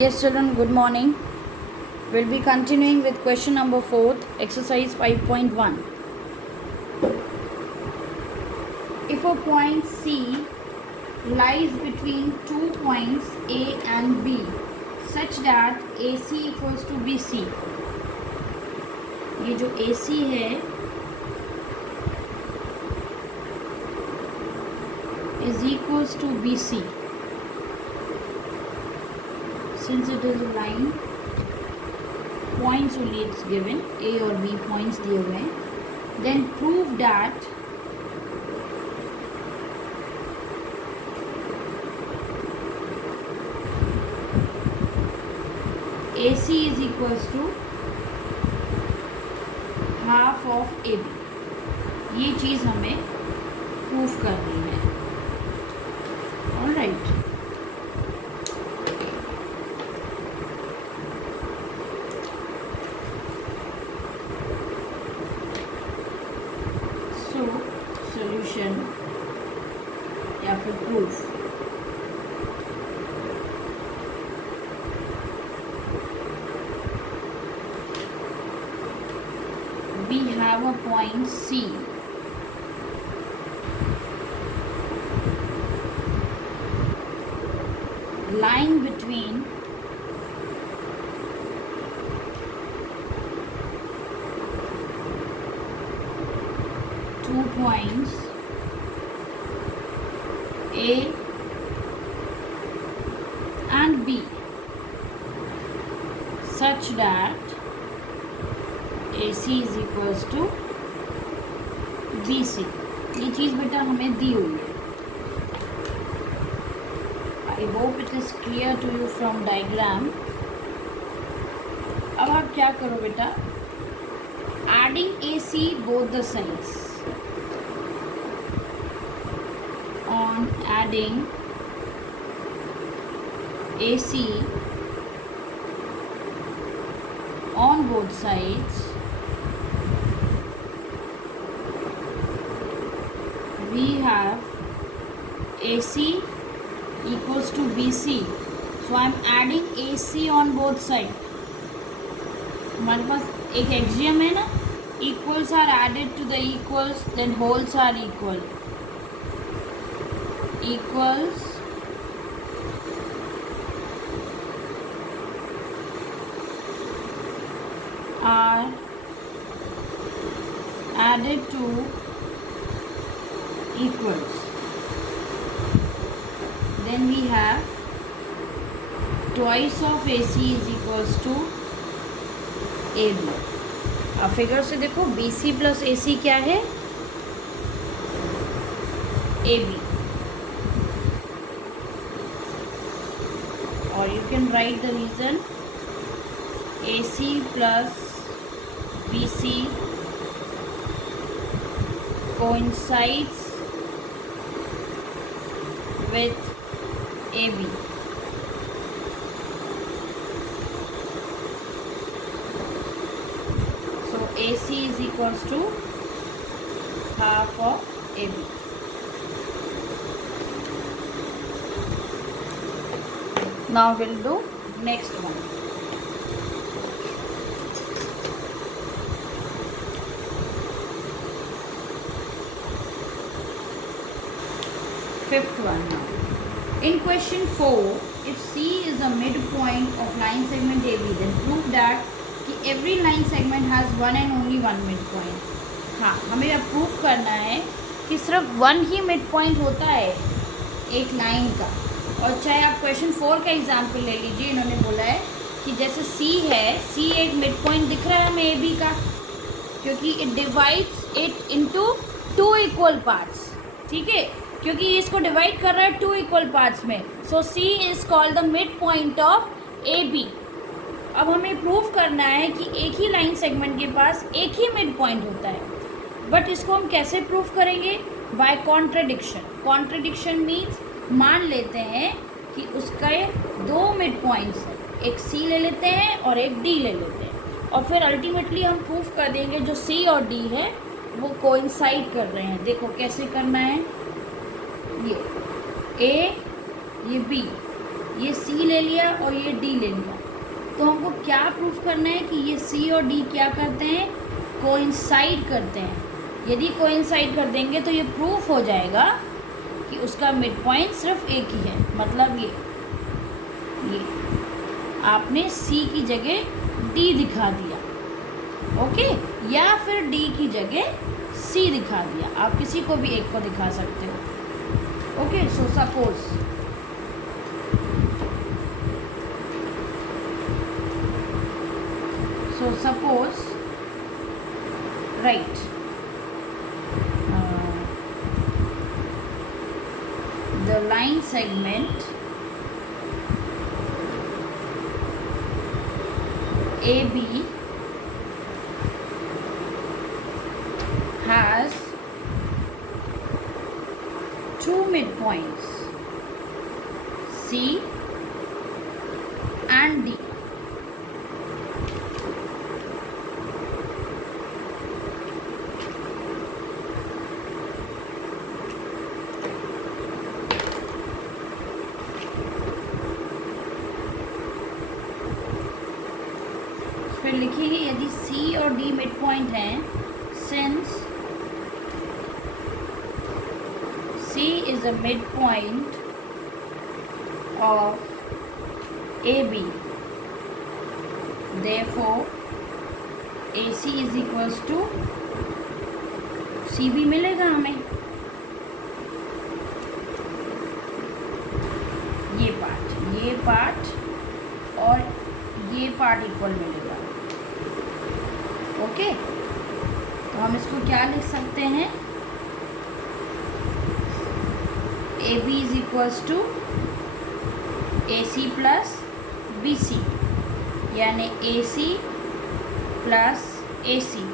Yes, children, good morning. We'll be continuing with question number 4, exercise 5.1. If a point C lies between 2 points A and B such that AC equals to BC, ये जो AC है is equals to BC. Since it is a line, points only it's given, A और B points दिए हुए हैं. Then prove that AC is equals to half of AB. ये चीज़ हमें proof करनी है. Alright. सॉल्यूशन या फिर proof. We have a point C lying between two points A and B such that AC is equals to BC. ये चीज़ बेटा हमें दी हुई है. I hope it is clear to you from diagram. अब आप क्या करो बेटा, adding AC both the sides. On adding AC on both sides, we have AC equals to BC. So I am adding AC on both sides. हमारे पास एक axiom है ना, equals are added to the equals, then wholes are equal. Equals are added to equals. Then we have twice of AC is equals to AB. अब figure से देखो BC plus AC क्या है, AB. और you can write the reason. AC plus BC coincides with AB. So AC is equals to half of AB. Now we'll do next one. Fifth one now. In question 4, if C is a midpoint of line segment AB, then prove that कि every line segment has one and only one midpoint. हाँ, हमें अब proof करना है कि सिर्फ one ही midpoint होता है एक लाइन का. और चाहे आप क्वेश्चन 4 का एग्जाम्पल ले लीजिए, इन्होंने बोला है कि जैसे C है, C एक midpoint दिख रहा है हमें AB का, क्योंकि it divides it into two equal parts. ठीक है, क्योंकि इसको डिवाइड कर रहा है टू इक्वल पार्ट्स में. सो C is called the mid point of AB. अब हमें प्रूफ करना है कि एक ही लाइन सेगमेंट के पास एक ही मिड पॉइंट होता है. बट इसको हम कैसे प्रूफ करेंगे? Bye contradiction. कॉन्ट्रडिक्शन मीन्स मान लेते हैं कि उसका दो मिड पॉइंट्स हैं, एक C ले लेते हैं और एक D ले लेते हैं, और फिर अल्टीमेटली हम प्रूफ कर देंगे जो C और D है वो कोइंसाइड कर रहे हैं. देखो कैसे करना है. ये A, ये B, ये सी ले लिया और ये डी ले लिया, तो हमको क्या प्रूफ करना है कि ये सी और डी क्या करते हैं, कोइंसाइड करते हैं। यदि कोइंसाइड कर देंगे तो ये प्रूफ हो जाएगा कि उसका मिड पॉइंट सिर्फ एक ही है। मतलब ये आपने सी की जगह डी दिखा दिया, ओके, या फिर डी की जगह सी दिखा दिया। आप किसी को भी एक को दिखा सकते हो, okay. So suppose right the line segment AB has two midpoints C and D. फिर लिखेंगे यदि C और D मिड पॉइंट हैं, since C is a midpoint of AB, therefore AC is equals to CB मिलेगा हमें। ये part और ये पार्ट इक्वल मिलेगा, ओके। तो हम इसको क्या लिख सकते हैं, A B is equals to A C plus B C, यानी A C plus A C.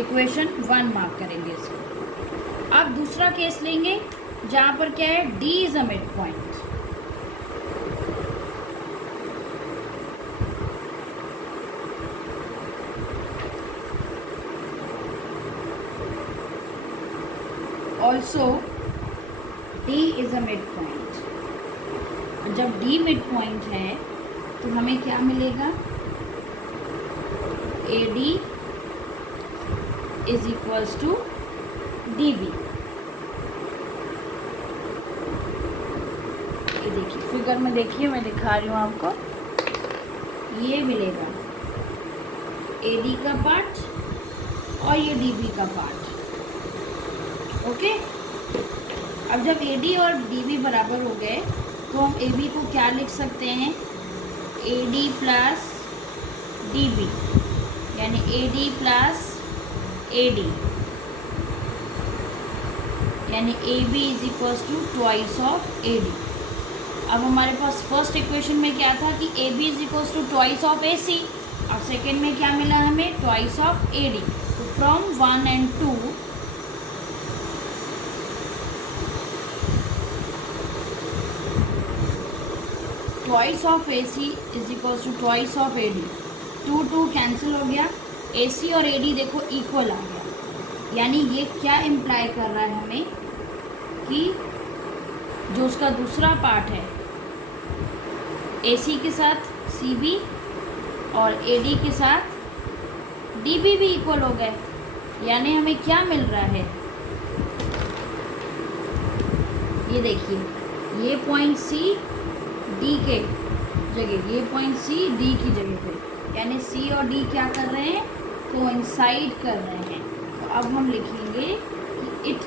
Equation 1 mark करेंगे इसको। अब दूसरा केस लेंगे जहाँ पर क्या है, D is a midpoint. Also D is a midpoint. जब D मिड पॉइंट है तो हमें क्या मिलेगा, AD is equals to DB। ये देखिए फिगर में, देखिए मैं दिखा रही हूँ आपको, ये मिलेगा AD का पार्ट और ये DB का पार्ट, ओके। अब जब AD और DB बराबर हो गए तो हम AB को क्या लिख सकते हैं, AD प्लस DB, यानी AD प्लस AD, यानी AB is equals to twice of AD। अब हमारे पास फर्स्ट इक्वेशन में क्या था कि AB is equals to twice of AC, और सेकेंड में क्या मिला हमें, ट्वाइस ऑफ AD। तो from 1 and 2 twice of AC is equals to twice of AD। 2 cancel हो गया, AC और AD देखो इक्वल आ गया, यानी ये क्या इम्प्लाई कर रहा है हमें कि जो उसका दूसरा पार्ट है AC के साथ CB और AD के साथ DB भी इक्वल हो गए, यानी हमें क्या मिल रहा है, ये देखिए, ये पॉइंट C D के जगह, ये पॉइंट C D की जगह पे, यानी C और D क्या कर रहे हैं, कोइंसाइड कर रहे हैं। तो अब हम लिखेंगे कि it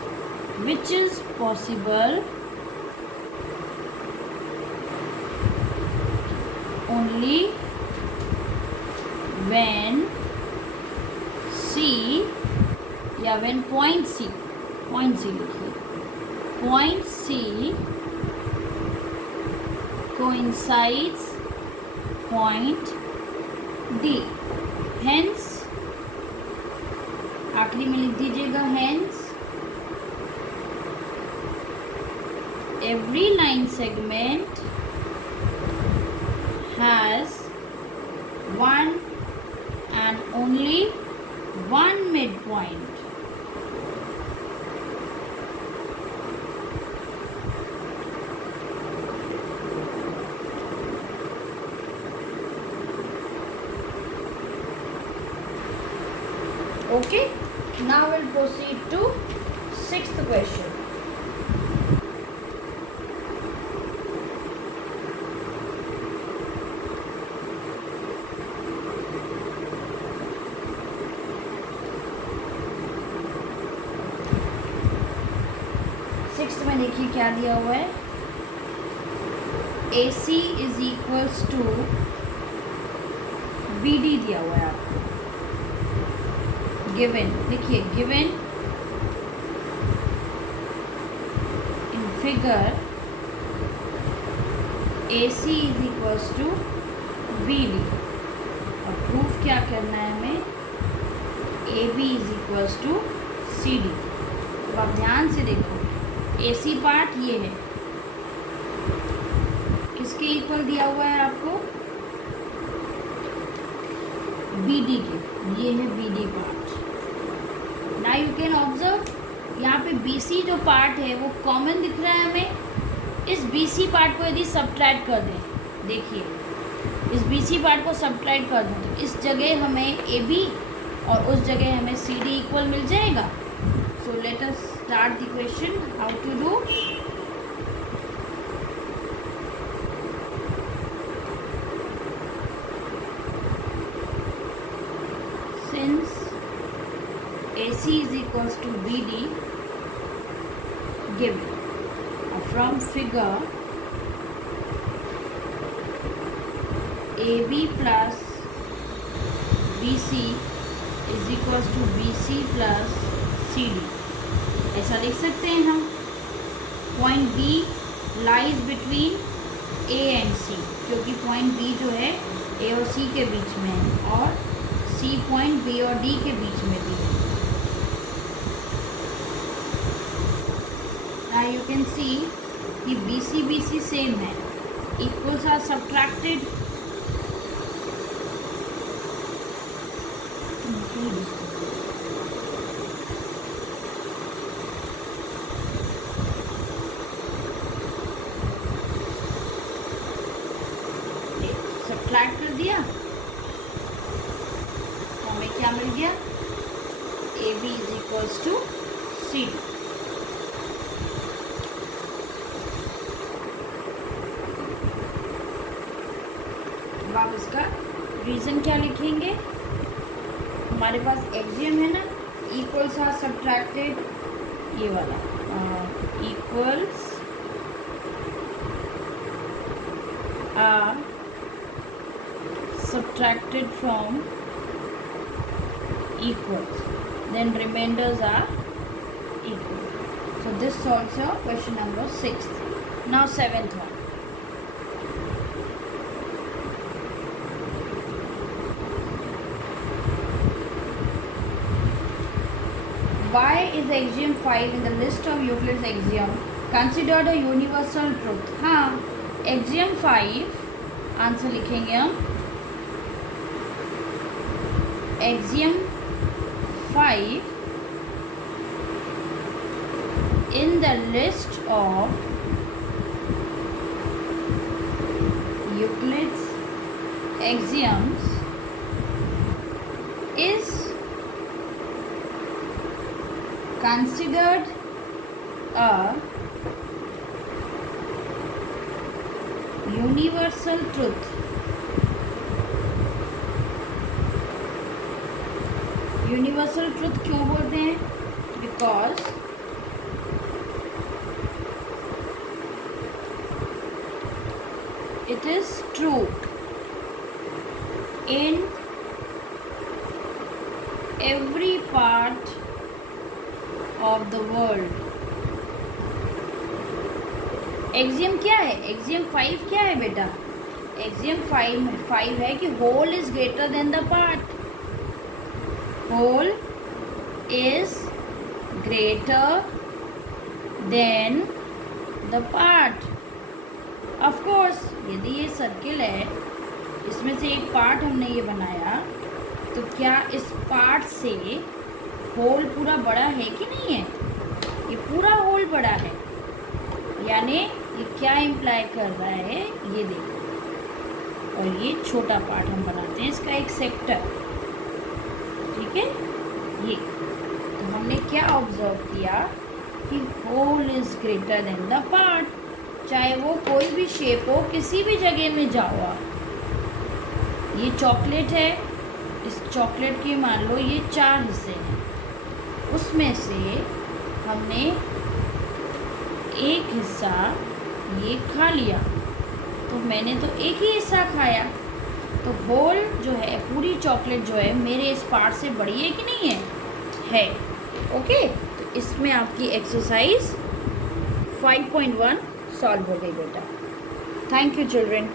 which is possible only when C, या व्हेन पॉइंट C लिखिए, point C coincides point D, hence आखिरी में लिख दीजिएगा, hence every line segment has one and only one midpoint. Okay, now we'll proceed to sixth question. Sixth में देखिए क्या दिया हुआ है, AC is equals to BD दिया हुआ है आपको, गिवन, देखिए given in figure AC is equals to BD, और प्रूफ क्या करना है हमें, AB is equals to CD। अब आप ध्यान से देखो, AC पार्ट ये है, किसके इक्वल दिया हुआ है आपको, BD के, ये है BD part. Now you can observe, यहाँ पे BC जो पार्ट है वो कॉमन दिख रहा है हमें। इस BC पार्ट को यदि सब्ट्रैक्ट कर दें, देखिए इस BC पार्ट को सब्ट्रैक्ट कर दें तो इस जगह हमें AB और उस जगह हमें CD इक्वल मिल जाएगा। So let us start the question, how to do. Since AC is equals to BD given, from figure AB plus BC is equals to BC plus CD, ऐसा लिख सकते हैं हम। Point B lies between A and C, क्योंकि point B जो है A और C के बीच में है, और C पॉइंट B और D के बीच में भी है। Now you can see कि BC सेम है, इक्वल्स आर सब्ट्रैक्टेड, सब्ट्रैक्ट कर दिया तो हमें क्या मिल गया, AB is equals to CD। आप इसका रीज़न क्या लिखेंगे, हमारे पास एक्सियम है ना, इक्वल्स आर सब्ट्रैक्टेड, ये वाला equals are subtracted from equals, then remainders are equal. So this solves your question number 6. Now 7th one. Why is axiom 5 in the list of Euclid's axiom considered a universal truth? हाँ, axiom 5 answer लिखेंगे हम, axiom 5 in the list of Euclid's axioms is considered a universal truth. Universal truth क्यों बोलते हैं, because it is true in every part of the world. Axiom क्या है, axiom 5 क्या है बेटा, एक्सियम 5 है कि whole is greater than the part, whole is greater than the part. Of course, यदि ये सर्किल है इसमें से एक पार्ट हमने ये बनाया, तो क्या इस पार्ट से होल पूरा बड़ा है कि नहीं है? ये पूरा होल बड़ा है, यानी ये क्या इम्प्लाई कर रहा है, ये देखो। और ये छोटा पार्ट हम बनाते हैं इसका एक सेक्टर, ठीक है। ये तो हमने क्या ऑब्जर्व किया कि whole is greater than the part, चाहे वो कोई भी शेप हो, किसी भी जगह में जाओ आप। ये चॉकलेट है, इस चॉकलेट के मान लो ये 4 हिस्से हैं, उसमें से हमने एक हिस्सा ये खा लिया, तो मैंने तो एक ही हिस्सा खाया, तो होल जो है, पूरी चॉकलेट जो है मेरे इस पार्ट से बड़ी है कि नहीं है? है। ओके, तो इसमें आपकी एक्सरसाइज 5.1 सॉल्व हो गई बेटा। Thank you children.